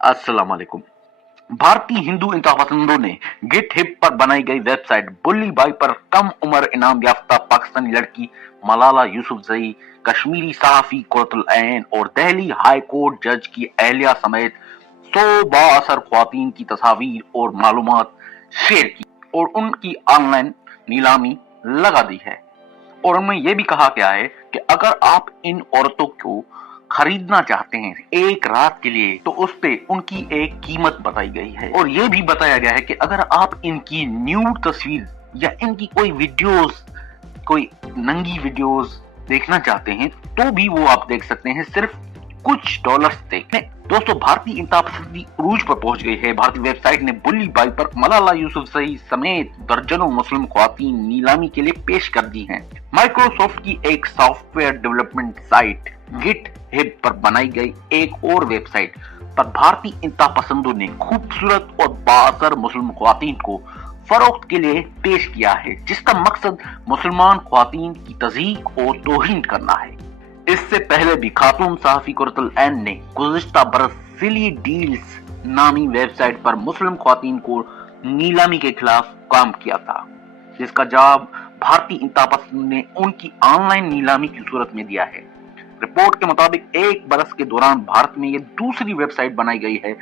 अस्सलाम वालेकुम। भारतीय हिंदू इंतहा ने गिट हिप पर बनाई गई वेबसाइट बुल्ली बाई पर कम उम्र इनाम याफ्ता पाकिस्तानी लड़की मलाला यूसुफजई, कश्मीरी सहाफी कुर्तुल ऐन और दिल्ली हाई कोर्ट जज की अहलिया समेत 100 बाअसर ख्वातीन की तस्वीर और मालूमात शेयर की और उनकी ऑनलाइन नीलामी लगा दी है। और उनमें यह भी कहा गया है कि अगर आप इन औरतों को खरीदना चाहते हैं एक रात के लिए तो उस पे उनकी एक कीमत बताई गई है। और ये भी बताया गया है कि अगर आप इनकी न्यूड तस्वीर या इनकी कोई वीडियोस, कोई नंगी वीडियोस देखना चाहते हैं तो भी वो आप देख सकते हैं सिर्फ कुछ डॉलर्स देखें। दोस्तों, भारतीय इंतहापसंदी उरूज पर पहुंच गई है। भारतीय वेबसाइट ने बुल्ली बाई पर मलाला यूसुफजई समेत दर्जनों मुस्लिम ख्वातीन नीलामी के लिए पेश कर दी हैं। माइक्रोसॉफ्ट की एक software development site GitHub पर बनाई गई एक और वेबसाइट पर भारतीय इंतहापसंदों ने खूबसूरत और बाअसर मुस्लिम ख्वातीन को फरोख्त के लिए पेश किया है, जिसका मकसद मुसलमान ख्वातीन की तज़ीक और तौहीन करना है। इससे पहले भी खातून सहाफी कुर्तुल ऐन ने गुज़िश्ता बरस सिली डील्स नामी वेबसाइट पर मुस्लिम ख्वातीन को नीलामी के खिलाफ काम किया था, जिसका जवाब भारतीय इंतहापसंद ने उनकी ऑनलाइन नीलामी की सूरत में दिया है। रिपोर्ट के मुताबिक एक बरस के दौरान भारत में ये दूसरी वेबसाइट बनाई गई है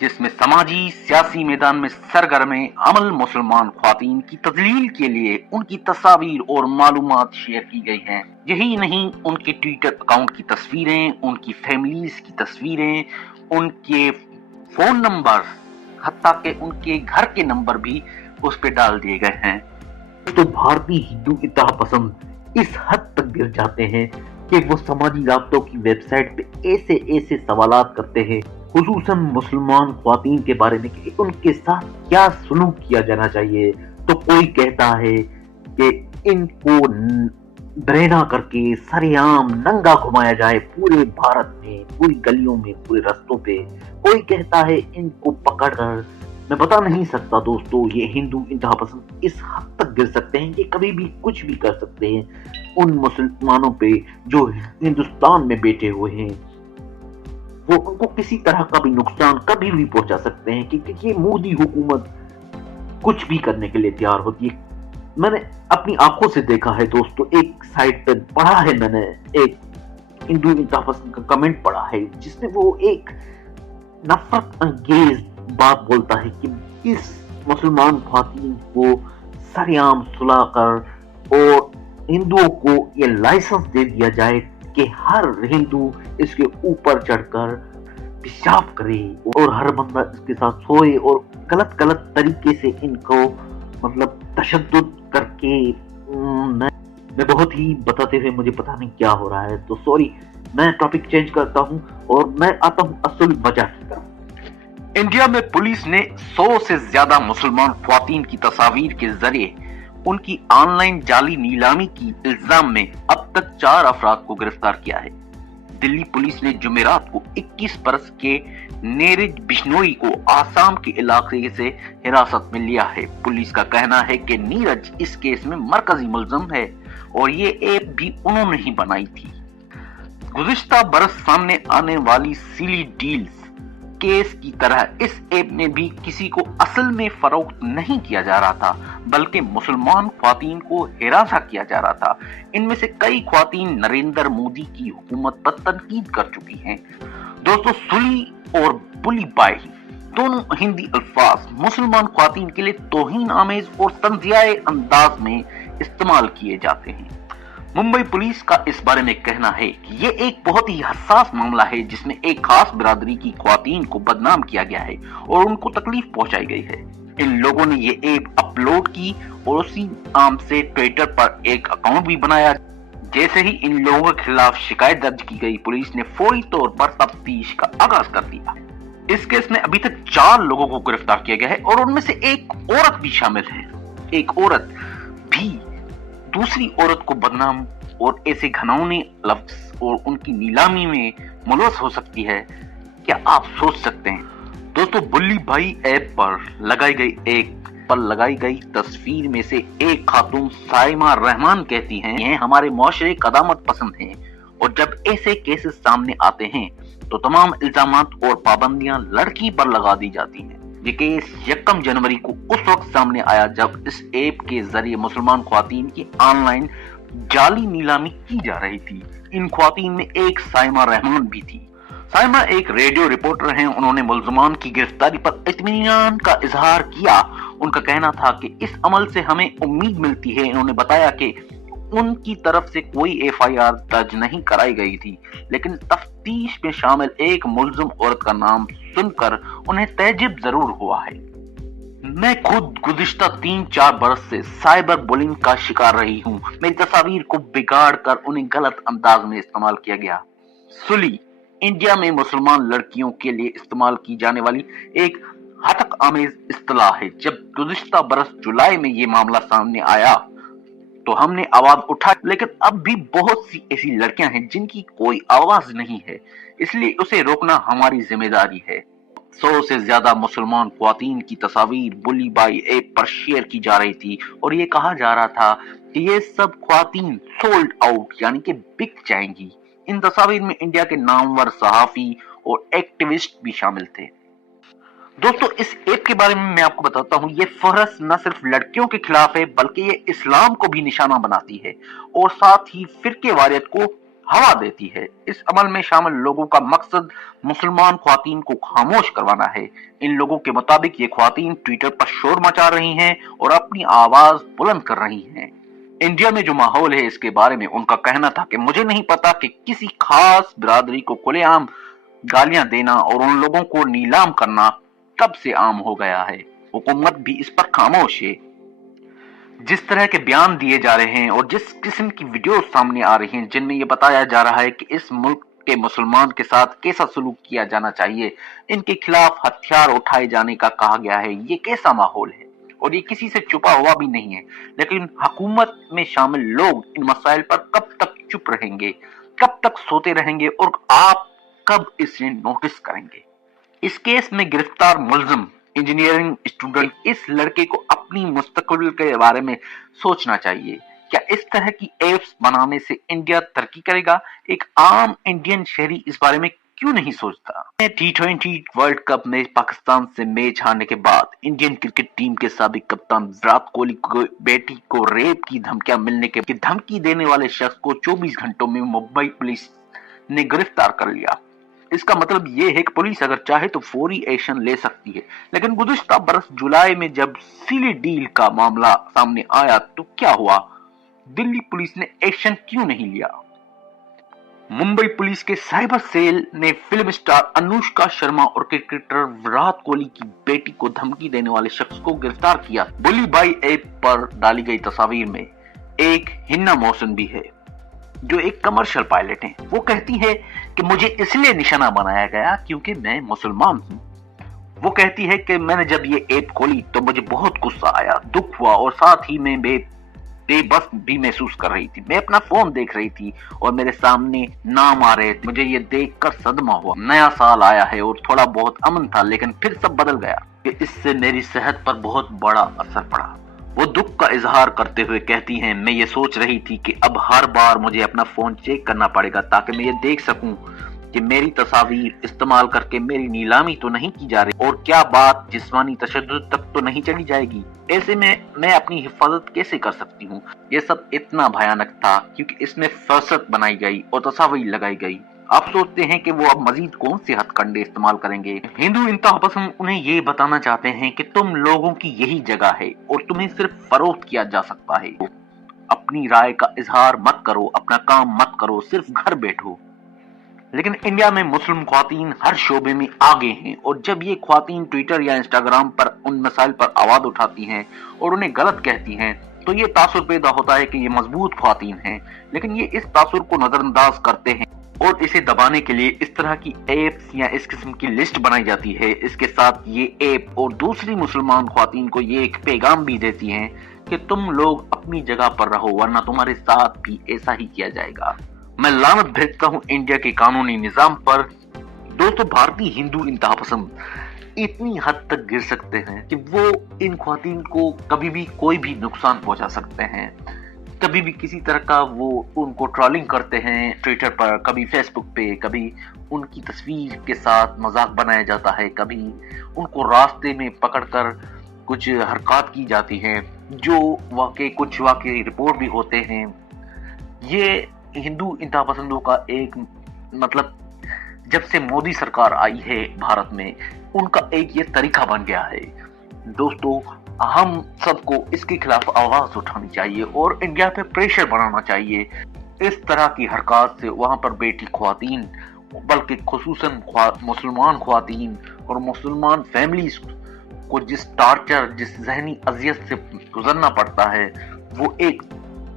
जिसमें समाजी सियासी मैदान में सरगर्म अमल मुसलमान ख्वातीन की तजलील के लिए उनकी तस्वीर और मालूमात शेयर की गई हैं। यही नहीं, उनके ट्विटर अकाउंट की तस्वीरें, उनकी फैमिलीज की तस्वीरें, उनके फोन नंबर, हत्ता के उनके घर के नंबर भी उस पे डाल दिए गए हैं। तो भारतीय हिंदू इंतहापसंद इस हद तक गिर जाते हैं कि वो समाजी राब्तों की वेबसाइट पे ऐसे सवालात करते हैं, खुसूसन मुसलमान ख्वातीन के बारे में कि उनके साथ क्या सलूक किया जाना चाहिए। तो कोई कहता है कि इनको बरेना करके सरेआम नंगा घुमाया जाए पूरे भारत में, पूरी गलियों में, पूरे रास्तों पे। कोई कहता है इनको पकड़कर, मैं बता नहीं सकता दोस्तों, ये हिंदू इंतहापसंद इस हद तक गिर सकते हैं कि कभी भी कुछ भी कर सकते हैं उन मुसलमानों पे जो हिंदुस्तान में बैठे हुए हैं। वो उनको किसी तरह का भी नुकसान कभी भी पहुंचा सकते हैं, क्योंकि ये मोदी हुकूमत कुछ भी करने के लिए तैयार होती है। मैंने अपनी आंखों से देखा है दोस्तों, एक साइट पे पढ़ा है, मैंने एक हिंदू इंतहापसंद का कमेंट पढ़ा है जिसमें वो एक नफरत अंगेज बात बोलता है कि इस मुसलमान ख्वातीन को सरेआम सुलाकर और हिंदुओं को ये लाइसेंस दे दिया जाए कि हर हिंदू इसके ऊपर चढ़कर पेशाब करे और हर बंदा इसके साथ सोए और गलत तरीके से इनको मतलब तशद्दुद करके। मैं बहुत ही बताते हुए मुझे पता नहीं क्या हो रहा है, तो सॉरी, मैं टॉपिक चेंज करता हूं और मैं आता हूं असल वजह की तरफ। इंडिया में पुलिस ने 100 से ज्यादा मुसलमान ख्वातीन की तस्वीर के जरिए उनकी ऑनलाइन जाली नीलामी की इल्जाम में अब तक 4 अफराद को गिरफ्तार किया है। दिल्ली पुलिस ने जुमेरात को 21 बरस के नीरज बिश्नोई को आसाम के इलाके से हिरासत में लिया है। पुलिस का कहना है कि नीरज इस केस में मरकजी मुलजम है और ये ऐप भी उन्होंने ही बनाई थी। गुज़िश्ता बरस सामने आने वाली सिली डील्स केस की तरह इस ऐप में भी किसी को असल में फरोख्त नहीं किया जा रहा था, बल्कि मुसलमान ख्वातीन को हिरासा किया जा रहा था। इनमें से कई ख्वातीन नरेंद्र मोदी की हुकूमत पर तनकीद कर चुकी हैं। दोस्तों, सुली और बुली बाई दोनों हिंदी अल्फाज मुसलमान ख्वातीन के लिए तौहीन आमेज और तंज़ियाए अंदाज में इस्तेमाल किए जाते हैं। मुंबई पुलिस का इस बारे में कहना है कि ये एक बहुत ही हसास मामला है जिसमें एक खास बिरादरी की ख्वातीन को बदनाम किया गया है और उनको तकलीफ पहुंचाई गई है। इन लोगों ने ये ऐप अपलोड की और उसी नाम से ट्विटर पर एक अकाउंट भी बनाया। जैसे ही इन लोगों के खिलाफ शिकायत दर्ज की गई, पुलिस ने फौरी तौर पर तफ्तीश का आगाज कर दिया। इस केस में अभी तक 4 लोगों को गिरफ्तार किया गया है और उनमें से एक औरत भी शामिल है। एक औरत भी दूसरी औरत को बदनाम और ऐसे घिनौने लफ्ज और उनकी नीलामी में मुलवस हो सकती है, क्या आप सोच सकते हैं? दोस्तों, बुल्ली बाई ऐप पर लगाई गई तस्वीर में से एक खातून साइमा रहमान कहती हैं, ये हमारे मुआशरे कदामत पसंद हैं और जब ऐसे केसेस सामने आते हैं तो तमाम इल्जामात और पाबंदियां लड़की पर लगा दी जाती हैं। ये केस 1 जनवरी को उस वक्त सामने आया जब इस ऐप के जरिए मुसलमान ख्वातीन की ऑनलाइन जाली नीलामी की जा रही थी। इन ख्वातीन में एक साइमा रहमान भी थी। साइमा एक रेडियो रिपोर्टर हैं। उन्होंने मुल्ज़मान की गिरफ्तारी पर इत्मीनान का इजहार किया। उनका कहना था कि इस अमल से हमें उम्मीद मिलती है। इन्होंने बताया कि उनकी तरफ से कोई एफआईआर दर्ज नहीं कराई गई थी, लेकिन तफ्तीश में शामिल एक मुल्ज़िम औरत का नाम सुनकर उन्हें तैजिब जरूर हुआ है। मैं खुद गुज़िश्ता 3-4 बरस से साइबर बुलिंग का शिकार रही हूँ। मेरी तस्वीर को बिगाड़ कर उन्हें गलत अंदाज में इस्तेमाल किया गया। सुली इंडिया में मुसलमान लड़कियों के लिए इस्तेमाल की जाने वाली एक हतक आमेज इस्तिलाह है। जब गुज़िश्ता बरस जुलाई में ये मामला सामने आया तो हमने आवाज उठाई, लेकिन अब भी बहुत सी ऐसी लड़कियां हैं जिनकी कोई आवाज नहीं है, इसलिए उसे रोकना हमारी जिम्मेदारी है। 100 से ज्यादा मुसलमान ख्वातीन की तस्वीर बुली बाई ऐप पर शेयर की जा रही थी और ये कहा जा रहा था कि ये सब ख्वातीन सोल्ड आउट यानी कि बिक जाएंगी। इन तस्वीर में इंडिया के नामवर सहाफी और एक्टिविस्ट भी शामिल थे। दोस्तों, इस ऐप के बारे में मैं आपको बताता हूँ। ये फहरस न सिर्फ लड़कियों के खिलाफ है बल्कि ये इस्लाम को भी निशाना बनाती है और साथ ही फिरके वारियत को हवा देती है। इस अमल में शामिल लोगों का मकसद मुसलमान ख्वातीन को खामोश करवाना है। इन लोगों के मुताबिक ये ख्वातीन ट्विटर पर शोर मचा रही हैं और अपनी आवाज बुलंद कर रही हैं। इंडिया में जो माहौल है इसके बारे में उनका कहना था कि मुझे नहीं पता कि किसी खास बिरादरी को खुलेआम गालियां देना और उन लोगों को नीलाम करना कब से आम हो गया है। हुकूमत भी इस पर खामोश है। जिस तरह के बयान दिए जा रहे हैं और जिस किस्म की वीडियो सामने आ रही हैं जिनमें यह बताया जा रहा है कि इस मुल्क के मुसलमान के साथ कैसा सलूक किया जाना चाहिए, इनके खिलाफ हथियार उठाए जाने का कहा गया है, ये कैसा माहौल है और ये किसी से छुपा हुआ भी नहीं है। लेकिन हुकूमत में शामिल लोग इन मसाइल पर कब तक चुप रहेंगे, कब तक सोते रहेंगे और आप कब इसे नोटिस करेंगे? इस केस में गिरफ्तार मुल्जिम इंजीनियरिंग स्टूडेंट इस लड़के को अपनी मुस्तकबिल के बारे में सोचना चाहिए। क्या इस तरह की एप्स बनाने से इंडिया तरक्की करेगा? एक आम इंडियन शहरी इस बारे में क्यों नहीं सोचता? T20 वर्ल्ड कप में पाकिस्तान से मैच हारने के बाद इंडियन क्रिकेट टीम के साबिक कप्तान विराट कोहली को बेटी को रेप की धमकियां मिलने के धमकी देने वाले शख्स को 24 घंटों में मुंबई पुलिस ने गिरफ्तार कर लिया। इसका मतलब ये है कि पुलिस अगर चाहे तो फौरी एक्शन ले सकती है। लेकिन गुज़िश्ता बरस जुलाई में जब सिली डील का मामला सामने आया तो क्या हुआ? दिल्ली पुलिस ने एक्शन क्यों नहीं लिया? मुंबई पुलिस के साइबर सेल ने फिल्म स्टार अनुष्का शर्मा और क्रिकेटर विराट कोहली की बेटी को धमकी देने वाले शख्स को गिरफ्तार किया। बुली बाई ऐप पर डाली गई तस्वीर में एक हिना मोहसिन भी है जो एक कमर्शियल पायलट हैं। वो कहती है कि मुझे इसलिए निशाना बनाया गया क्योंकि मैं मुसलमान हूँ। वो कहती है कि मैंने जब ये ऐप खोली तो मुझे बहुत गुस्सा आया, दुख हुआ और साथ ही मैं बेबस भी महसूस कर रही थी। मैं अपना फोन देख रही थी और मेरे सामने नाम आ रहे थे। मुझे ये देखकर सदमा हुआ। नया साल आया है और थोड़ा बहुत अमन था, लेकिन फिर सब बदल गया कि इससे मेरी सेहत पर बहुत बड़ा असर पड़ा। वो दुख का इजहार करते हुए कहती हैं, मैं ये सोच रही थी कि अब हर बार मुझे अपना फोन चेक करना पड़ेगा ताकि मैं ये देख सकूं कि मेरी तस्वीर इस्तेमाल करके मेरी नीलामी तो नहीं की जा रही और क्या बात जिस्मानी तशद्दुद तक तो नहीं चली जाएगी। ऐसे में मैं अपनी हिफाजत कैसे कर सकती हूँ? ये सब इतना भयानक था क्योंकि इसमें फहशत बनाई गई और तस्वीर लगाई गई। आप सोचते हैं कि वो अब मजीद कौन से हथकंडे इस्तेमाल करेंगे? हिंदू इंतहापसंद उन्हें ये बताना चाहते हैं कि तुम लोगों की यही जगह है और तुम्हें सिर्फ फरोख्त किया जा सकता है। अपनी राय का इजहार मत करो, अपना काम मत करो, सिर्फ घर बैठो। लेकिन इंडिया में मुस्लिम ख्वातीन हर शोबे में आगे हैं और जब ये ख्वातीन ट्विटर या इंस्टाग्राम पर उन मसाइल पर आवाज उठाती हैं और उन्हें गलत कहती हैं तो ये तासुर पैदा होता है कि ये मजबूत ख्वातीन हैं। लेकिन ये इस तासुर को नजरअंदाज करते हैं और इसे दबाने के लिए इस तरह की एप्स या इस किस्म की लिस्ट बनाई जाती है। इसके साथ ये ऐप और दूसरी मुसलमान ख्वातीन को ये एक पैगाम भी देती हैं कि तुम लोग अपनी जगह पर रहो वरना तुम्हारे साथ भी ऐसा ही किया जाएगा। मैं लानत भेजता हूँ इंडिया के कानूनी निजाम पर। दोस्तों, भारतीय हिंदू इंतहापसंद इतनी हद तक गिर सकते हैं कि वो इन ख्वातीन को कभी भी कोई भी नुकसान पहुंचा सकते हैं। कभी भी किसी तरह का वो उनको ट्रोलिंग करते हैं ट्विटर पर, कभी फेसबुक पे, कभी उनकी तस्वीर के साथ मजाक बनाया जाता है, कभी उनको रास्ते में पकड़कर कुछ हरकत की जाती हैं जो कुछ वाकई रिपोर्ट भी होते हैं। ये हिंदू इंतहा पसंदों का एक मतलब जब से मोदी सरकार आई है भारत में, उनका एक ये तरीका बन गया है। दोस्तों, हम सबको इसके खिलाफ आवाज उठानी चाहिए और इंडिया पे प्रेशर बनाना चाहिए। इस तरह की हरकत से वहां पर बेटी ख्वातीन, बल्कि खुसूसन मुसलमान ख्वातीन और मुसलमान फैमिलीज को जिस टार्चर, जिस जहनी अजियत से गुजरना पड़ता है, वो एक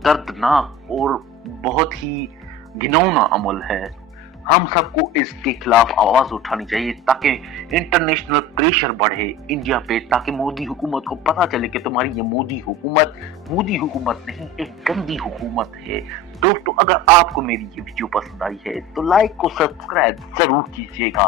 दर्दनाक और बहुत ही घिनौना अमल है। हम सबको इसके खिलाफ आवाज उठानी चाहिए ताकि इंटरनेशनल प्रेशर बढ़े इंडिया पे, ताकि मोदी हुकूमत को पता चले कि तुम्हारी ये मोदी हुकूमत नहीं, एक गंदी हुकूमत है। दोस्तों, अगर आपको मेरी ये वीडियो पसंद आई है तो लाइक को सब्सक्राइब जरूर कीजिएगा।